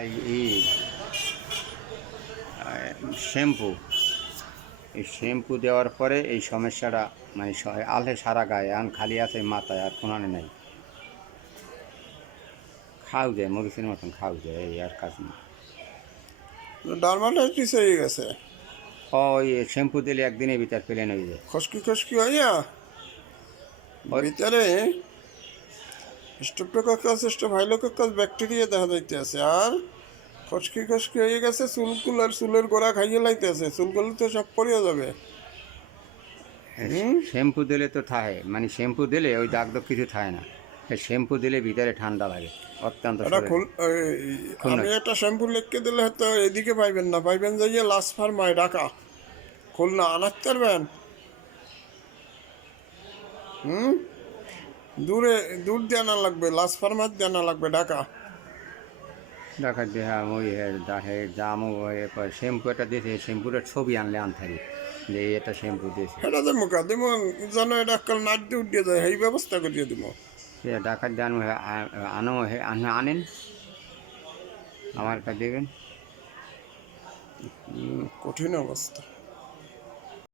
এই শ্যাম্পু, এই শ্যাম্পু দেওয়ার পরে এই সমস্যাটা মানে আলে সারা গায়ে, এখন খালি আছে মাথায়, আর কোনানে নাই। খাও যায় মরিচের মতন, খাও যায়, এই আর কাজ নেই। ডার্মাটাইটিস হয়ে গেছে, ওই শ্যাম্পু দিলে একদিনের ভিতর প্লেন হয়ে যায়। খসকি খসকি হইয়া ওই ভিতরে স্ট্রেপ্টোকক্কাস স্টেফাইলোকক্কাস ব্যাকটেরিয়া দেখা যাইতেছে, আর খসকি খসকি হয়ে গেছে, চুলের গোড়া খাইয়ে লাইতেছে, চুলগুলো তো সব পড়িয়া যাবে। হুম, শ্যাম্পু দিলে তো থাকে, মানে শ্যাম্পু দিলে ওই দাগ দাগ কিছু থাকে না, শ্যাম্পু দিলে ভিতরে ঠান্ডা লাগে অত্যন্ত এটা শরীরে। আমি খুলনা একটা শ্যাম্পু লিখকে দিলে হয়তো এদিকে পাইবেন না, পাইবেন যাইয়ে লাস্ট ফার্মায় ঢাকা, খুলনা আনাতে পারবেন। হুম, দূরে দূর দিয়ে আনা লাগবে, লাস্ট ফার্মার দিয়ে আনা লাগবে ঢাকা। দেখা দিয়ে হ্যাঁ ওই দেখে জামু শ্যাম্পু একটা দিয়েছে, শ্যাম্পুটার ছবি আনলে আনথারি যে এটা শ্যাম্পু দিয়েছে। এটা দেবো কা দেবো, যেন এটা কাল নাট দিয়ে উঠিয়ে যায়, এই ব্যবস্থা করিয়ে দেবো। সে ডাকাত দিয়ে আনো আনেন, আমার কাছে দেবেন। কঠিন অবস্থা।